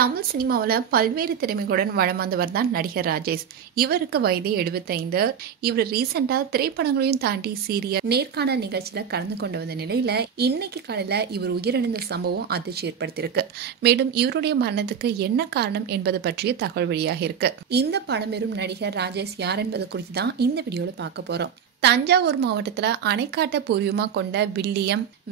தமிழ் சினிமாவில் பல்வேறு திறமைகளுடன் வலம் வந்தவர் தான் நடிகர் ராஜேஷ். இவருக்கு வயது 75. இவர் ரீசெண்டாக திரைப்படங்களையும் தாண்டி சீரியல் நேர்காணல் நிகழ்ச்சியில கலந்து கொண்டு வந்த நிலையில இன்னைக்கு காலையில இவர் உயிரிழந்த சம்பவம் அதிர்ச்சி ஏற்படுத்தியிருக்கு. மேலும் இவருடைய மரணத்துக்கு என்ன காரணம் என்பது பற்றிய தகவல் வெளியாக இருக்கு. இந்த பழம்பெரும் நடிகர் ராஜேஷ் யார் என்பது குறித்து தான் இந்த வீடியோல பார்க்க போறோம். தஞ்சாவூர் மாவட்டத்துல அணைக்காட்டை பூர்வீகமா கொண்ட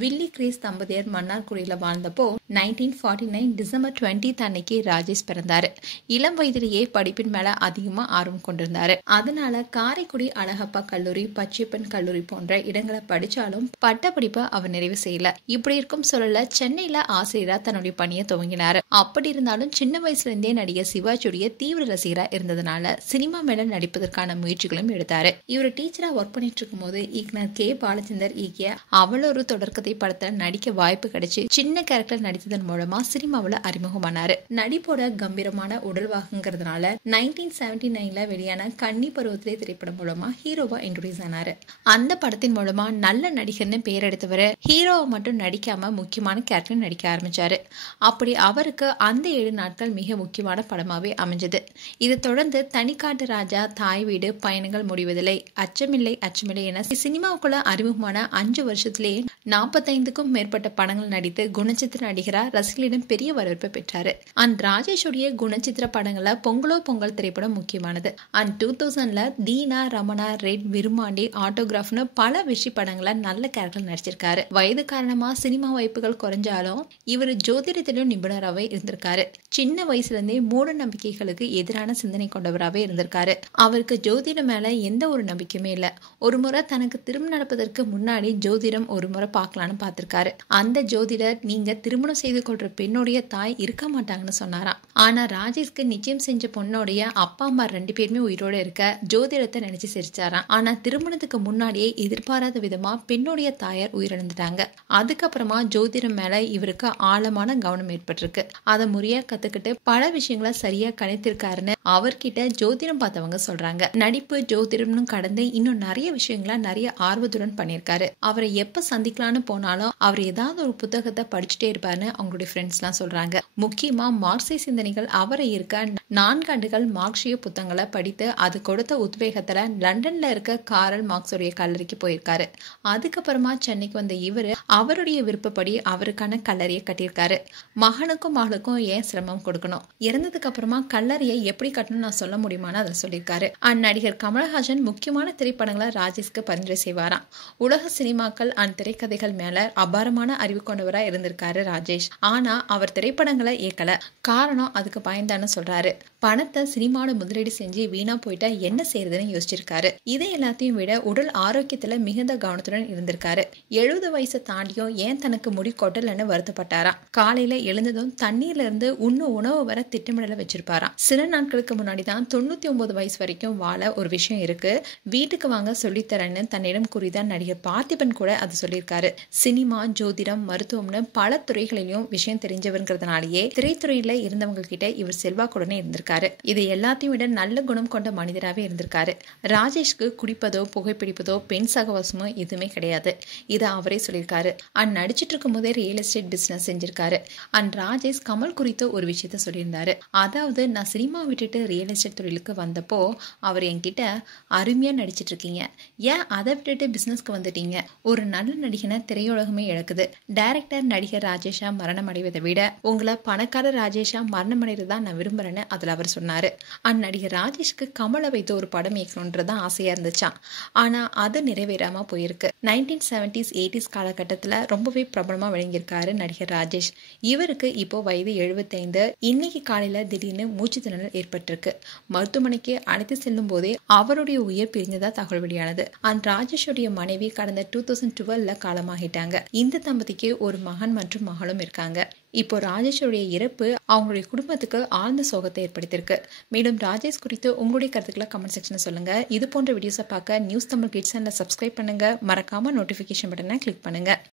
வில்லி கிரேஸ் தம்பதியர் மன்னார்குடியில வாழ்ந்தப்போ 1949 டிசம்பர் 20 அன்னைக்கு ராஜேஷ் பிறந்தாரு. இளம் வயதிலேயே படிப்பின் மேல அதிகமா ஆர்வம் கொண்டிருந்தாரு. அதனால காரைக்குடி அழகப்பா கல்லூரி, பச்சைப்பன் கல்லூரி போன்ற இடங்களை படிச்சாலும் பட்டப்படிப்பை அவர் நிறைவு செய்யல. இப்படி இருக்கும் சூழல்ல சென்னையில ஆசிரியரா தன்னுடைய பணியை துவங்கினாரு. அப்படி இருந்தாலும் சின்ன வயசுல இருந்தே நடிகர் சிவாஜியுடைய தீவிர ரசிகரா இருந்ததுனால சினிமா மேல நடிப்பதற்கான முயற்சிகளும் எடுத்தாரு. இவர் டீச்சரா ஒர்க் பண்ணிட்டு இருக்கும் போது இயக்குனர் கே பாலச்சந்தர் இயக்கிய அவள் ஒரு தொடர்கதை படத்துல நடிக்க வாய்ப்பு கிடைச்சு சின்ன கேரக்டர் நடித்ததன் மூலமா சினிமாவில் அறிமுகமானாரு. நடிப்போட கம்பீரமான உடல்வாகுங்கிறதுனால 1979 வெளியான கன்னி பருவத்திலே திரைப்படம் மூலமா ஹீரோவா இன்ட்ரோடியூஸ் ஆனாரு. அந்த படத்தின் மூலமா நல்ல நடிகர்னு பெயர் எடுத்தவரு ஹீரோவை மட்டும் நடிக்காம முக்கியமான கேரக்டர் நடிக்க ஆரம்பிச்சாரு. அப்படி அவருக்கு அந்த 7 நாட்கள் மிக முக்கியமான படமாவே அமைஞ்சது. இதை தொடர்ந்து தனிக்காட்டு ராஜா, தாய் வீடு, பயணங்கள் முடிவதில்லை, அச்சமில்லை என சினிமாவுக்குள்ள அறிமுகமான 5 வருஷத்திலேயே 45க்கும் மேற்பட்ட படங்கள் நடித்து குணச்சித்திர நடிகரா ரசிகர்களிடம் பெரிய வரவேற்பை பெற்றாரு. ராஜேஷுடைய குணச்சித்திர படங்கள்ல பொங்கல் திரைப்படம் முக்கியமானது. 2000ல தீனா, ரமணா, ரெட், விருமாண்டி, ஆட்டோகிராஃப்னு பல வெற்றி படங்கள நல்ல கேரக்டர் நடிச்சிருக்காரு. வயது காரணமா சினிமா வாய்ப்புகள் குறைஞ்சாலும் இவர் ஜோதிடத்திலும் நிபுணராகவே இருந்திருக்காரு. சின்ன வயசுல இருந்தே மூட நம்பிக்கைகளுக்கு எதிரான சிந்தனை கொண்டவராகவே இருந்திருக்காரு. அவருக்கு ஜோதிடம் மேல எந்த ஒரு நம்பிக்கையுமே இல்ல. ஒரு முறை தனக்கு திருமணம் நடப்பதற்கு முன்னாடி ஜோதிடம் ஒரு முறை பார்க்கலான்னு பார்த்திருக்காரு. அந்த ஜோதிடர் நீங்க திருமணம் செய்து கொள்ற பெண்ணுடைய தாய் இருக்க மாட்டாங்கன்னு சொன்னாராம். ஆனா ராஜேஷ்க்கு நிச்சயம் செஞ்ச பொண்ணுடைய அப்பா அம்மா 2 பேருமே உயிரோட இருக்க ஜோதிடத்தை நினைச்சு சிரிச்சாராம். ஆனா திருமணத்துக்கு முன்னாடியே எதிர்பாராத விதமா பெண்ணுடைய தாயார் உயிரிழந்துட்டாங்க. அதுக்கப்புறமா ஜோதிடம் மேல இவருக்கு ஆழமான கவனம் ஏற்பட்டிருக்கு. அதை முறையா கத்துக்கிட்டு பல விஷயங்களை சரியா கணித்திருக்காருன்னு அவர்கிட்ட ஜோதிடம் பார்த்தவங்க சொல்றாங்க. நடிப்பு, ஜோதிடம்னு கடந்து இன்னும் நிறைய விஷயங்கள நிறைய ஆர்வத்துடன் பண்ணியிருக்காரு. அவரை எப்ப சந்திக்கலான்னு போனாலும் அவர் ஏதாவது ஒரு புத்தகத்தை படிச்சுட்டே இருப்பாருன்னு அவங்களுடைய ஃப்ரெண்ட்ஸ் எல்லாம் சொல்றாங்க. முக்கியமா மார்க்சிய சிந்தனைகள் அவரை இருக்க 4 ஆண்டுகள் மார்க்சிய புத்தகங்களை படித்து அது கொடுத்த உத்வேகத்துல லண்டன்ல இருக்க காரல் மார்க்ஸுடைய கல்லறைக்கு போயிருக்காரு. அதுக்கப்புறமா சென்னைக்கு வந்த இவரு அவருடைய விருப்பப்படி அவருக்கான கல்லறையை கட்டியிருக்காரு. மகனுக்கும் மகளுக்கும் ஏன் சிரமம் கொடுக்கணும், இறந்ததுக்கு அப்புறமா கல்லறையை எப்படி கட்டணும் நான் சொல்ல முடியுமான்னு அதை சொல்லியிருக்காரு. நடிகர் கமலஹாசன் முக்கியமான திரைப்படங்களை ராஜேஷ்க்கு பரிந்துரை செய்வாராம். உலக சினிமாக்கள் திரைக்கதைகள் மேல அபாரமான அறிவு கொண்டவரா இருந்திருக்காரு ராஜேஷ். ஆனா அவர் திரைப்படங்களை இயக்கல. காரணம் அதுக்கு பயந்தான்னு சொல்றாரு. பணத்தை சினிமாவோட முதலீடு செஞ்சு வீணா போயிட்டா என்ன செய்யறதுன்னு யோசிச்சிருக்காரு. இதை எல்லாத்தையும் விட உடல் ஆரோக்கியத்துல மிகுந்த கவனத்துடன் இருந்திருக்காரு. 70 வயசை தாண்டியும் ஏன் தனக்கு முடி கொட்டலன்னு வருத்தப்பட்டாராம். காலையில எழுந்ததும் தண்ணீர்ல இருந்து உண்ணும் உணவு வர திட்டமிடல வச்சிருப்பாராம். சில நாட்களுக்கு முன்னாடிதான் 99 வயசு வரைக்கும் வாழ ஒரு விஷயம் இருக்கு, வீட்டுக்கு வாங்க சொல்லித்தரேன்னு தன்னிடம் கூறிதான் நடிகர் பார்த்திபன் கூட அது சொல்லியிருக்காரு. சினிமா, ஜோதிடம், மருத்துவம்னு பல துறைகளிலும் விஷயம் தெரிஞ்சவர்கிறதுனாலேயே திரைத்துறையில இருந்தவங்க கிட்ட இவர் செல்வாக்குடனே இருந்திருக்காரு. இது எல்லாத்தையும் விட நல்ல குணம் கொண்ட மனிதராகவே இருந்திருக்காரு. ராஜேஷ்க்கு குடிப்பதோ, புகைப்பிடிப்பதோ, பெண் சகவாசமோ எதுவுமே கிடையாது. இதை அவரே சொல்லியிருக்காரு. நடிச்சிட்டு இருக்கும் போதே ரியல் எஸ்டேட் பிசினஸ் செஞ்சிருக்காரு. ராஜேஷ் கமல் குறித்த ஒரு விஷயத்த சொல்லியிருந்தாரு. அதாவது நான் சினிமா விட்டுட்டு ரியல் எஸ்டேட் தொழிலுக்கு வந்தப்போ அவர் என்கிட்ட அருமையா நடிச்சிட்டு இருக்கீங்க, ஏன் அதை விட்டுட்டு பிசினஸ்க்கு வந்துட்டீங்க, ஒரு நல்ல நடிகனை திரையுலகமே இழக்குது, டைரக்டர் நடிகர் ராஜேஷா மரணம் அடைவதை விட உங்களை பணக்கார ராஜேஷா மரணம் அடைறதா நான் விரும்புறேன்னு அதுல அவர் சொன்னாரு. நடிகர் ராஜேஷ்க்கு கமலை வைத்து ஒரு படம் இயக்கணும்ன்றதான் ஆசையா இருந்துச்சான். ஆனா அது நிறைவேறாம போயிருக்கு. 1970s 80s காலகட்டத்துல ரொம்பவே பிரபலமா விளங்கியிருக்காரு நடிகர் ராஜேஷ். இவருக்கு இப்போ வயது 75. இன்னைக்கு காலையில திடீர்னு மூச்சு திணறல் ஏற்பட்டிருக்கு. மருத்துவமனைக்கு அழைத்து செல்லும் போதே அவருடைய உயிர் பிரிஞ்சதா தகவல் வெளியானது. ராஜேஷுடைய மனைவி கடந்த 2012ல காலமாகிட்டாங்க. இந்த தம்பதிக்கு ஒரு மகன் மற்றும் மகளும் இருக்காங்க. இப்போ ராஜேஷுடைய இறப்பு அவங்களுடைய குடும்பத்துக்கு ஆழ்ந்த சோகத்தை ஏற்படுத்தியிருக்கு. மேலும் ராஜேஷ் குறித்து உங்களுடைய கருத்துக்களை கமெண்ட் செக்ஷன்ல சொல்லுங்க. இது போன்ற வீடியோஸை பார்க்க நியூஸ் தமிழ் கிட்ஸ் சேனலை சப்ஸ்கிரைப் பண்ணுங்க. மறக்காம நோட்டிபிகேஷன் பட்டனை கிளிக் பண்ணுங்க.